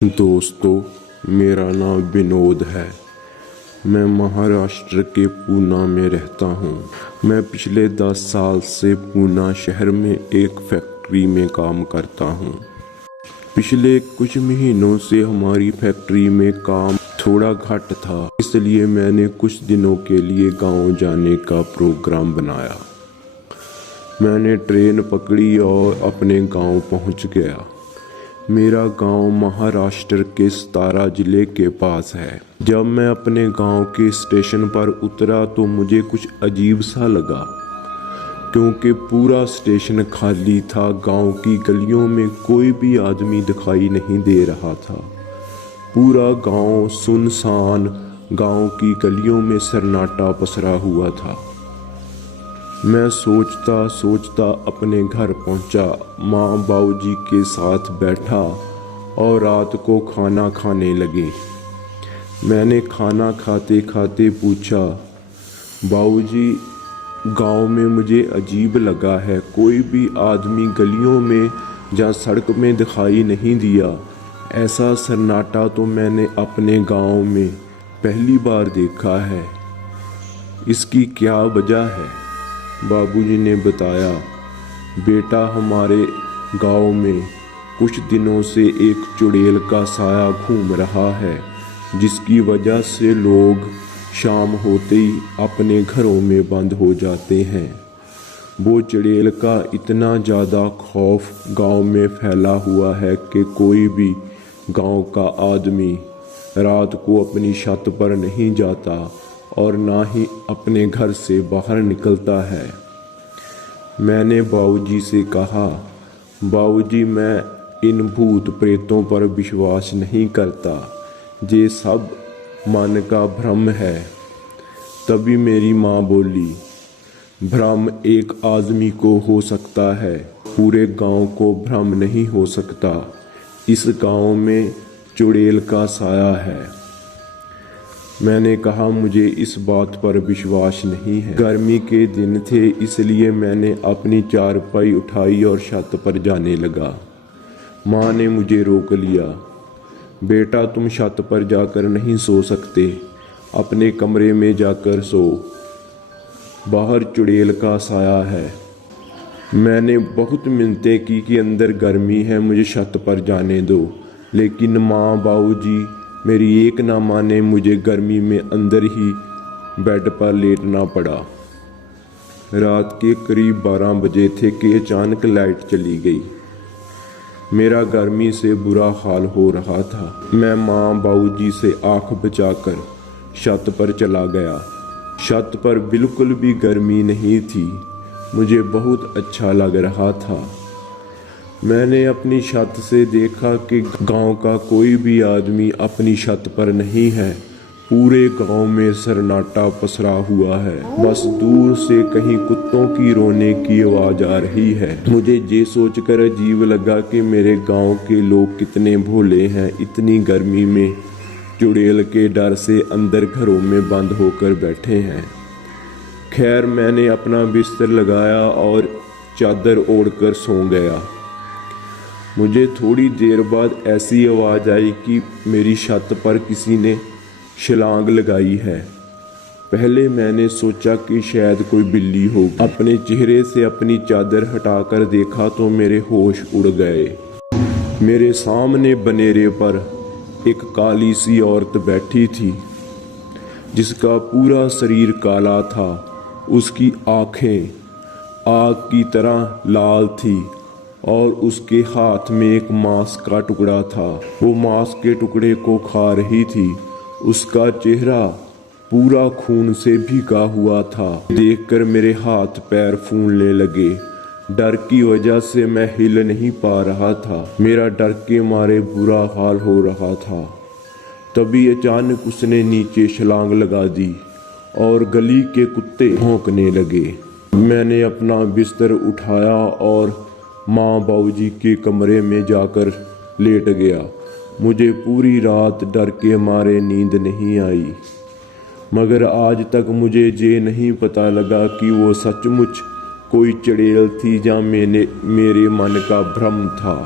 दोस्तों, मेरा नाम विनोद है। मैं महाराष्ट्र के पूना में रहता हूँ। मैं पिछले 10 साल से पूना शहर में एक फैक्ट्री में काम करता हूँ। पिछले कुछ महीनों से हमारी फैक्ट्री में काम थोड़ा घट था, इसलिए मैंने कुछ दिनों के लिए गांव जाने का प्रोग्राम बनाया। मैंने ट्रेन पकड़ी और अपने गांव पहुंच गया। मेरा गांव महाराष्ट्र के सतारा जिले के पास है। जब मैं अपने गांव के स्टेशन पर उतरा तो मुझे कुछ अजीब सा लगा, क्योंकि पूरा स्टेशन खाली था। गांव की गलियों में कोई भी आदमी दिखाई नहीं दे रहा था। पूरा गांव सुनसान, गांव की गलियों में सन्नाटा पसरा हुआ था। मैं सोचता सोचता अपने घर पहुंचा, माँ बाबूजी के साथ बैठा और रात को खाना खाने लगे। मैंने खाना खाते खाते पूछा, बाबूजी, गांव में मुझे अजीब लगा है, कोई भी आदमी गलियों में या सड़क में दिखाई नहीं दिया। ऐसा सन्नाटा तो मैंने अपने गांव में पहली बार देखा है। इसकी क्या वजह है? बाबूजी ने बताया, बेटा, हमारे गांव में कुछ दिनों से एक चुड़ैल का साया घूम रहा है, जिसकी वजह से लोग शाम होते ही अपने घरों में बंद हो जाते हैं। वो चुड़ैल का इतना ज़्यादा खौफ गांव में फैला हुआ है कि कोई भी गांव का आदमी रात को अपनी छत पर नहीं जाता और ना ही अपने घर से बाहर निकलता है। मैंने बाबूजी से कहा, बाबूजी, मैं इन भूत प्रेतों पर विश्वास नहीं करता, ये सब मन का भ्रम है। तभी मेरी माँ बोली, भ्रम एक आदमी को हो सकता है, पूरे गांव को भ्रम नहीं हो सकता। इस गांव में चुड़ैल का साया है। मैंने कहा, मुझे इस बात पर विश्वास नहीं है। गर्मी के दिन थे, इसलिए मैंने अपनी चारपाई उठाई और छत पर जाने लगा। माँ ने मुझे रोक लिया, बेटा, तुम छत पर जाकर नहीं सो सकते, अपने कमरे में जाकर सो, बाहर चुड़ैल का साया है। मैंने बहुत मिन्नतें की कि अंदर गर्मी है, मुझे छत पर जाने दो, लेकिन माँ बाबूजी मेरी एक ना माने। मुझे गर्मी में अंदर ही बेड पर लेटना पड़ा। रात के करीब 12 बजे थे कि अचानक लाइट चली गई। मेरा गर्मी से बुरा हाल हो रहा था। मैं माँ बाबूजी से आंख बचाकर छत पर चला गया। छत पर बिल्कुल भी गर्मी नहीं थी, मुझे बहुत अच्छा लग रहा था। मैंने अपनी छत से देखा कि गांव का कोई भी आदमी अपनी छत पर नहीं है। पूरे गांव में सन्नाटा पसरा हुआ है। बस दूर से कहीं कुत्तों की रोने की आवाज आ रही है। मुझे ये सोचकर अजीब लगा कि मेरे गांव के लोग कितने भोले हैं, इतनी गर्मी में चुड़ैल के डर से अंदर घरों में बंद होकर बैठे हैं। खैर, मैंने अपना बिस्तर लगाया और चादर ओढ़कर सो गया। मुझे थोड़ी देर बाद ऐसी आवाज़ आई कि मेरी छत पर किसी ने छलांग लगाई है। पहले मैंने सोचा कि शायद कोई बिल्ली हो। अपने चेहरे से अपनी चादर हटाकर देखा तो मेरे होश उड़ गए। मेरे सामने बनेरे पर एक काली सी औरत बैठी थी, जिसका पूरा शरीर काला था। उसकी आँखें आग की तरह लाल थी और उसके हाथ में एक मांस का टुकड़ा था। वो मांस के टुकड़े को खा रही थी। उसका चेहरा पूरा खून से भीगा हुआ था। देखकर मेरे हाथ पैर फूलने लगे। डर की वजह से मैं हिल नहीं पा रहा था। मेरा डर के मारे बुरा हाल हो रहा था। तभी अचानक उसने नीचे छलांग लगा दी और गली के कुत्ते भौंकने लगे। मैंने अपना बिस्तर उठाया और माँ बाबूजी के कमरे में जाकर लेट गया। मुझे पूरी रात डर के मारे नींद नहीं आई, मगर आज तक मुझे ये नहीं पता लगा कि वो सचमुच कोई चुड़ैल थी या मेरे मन का भ्रम था।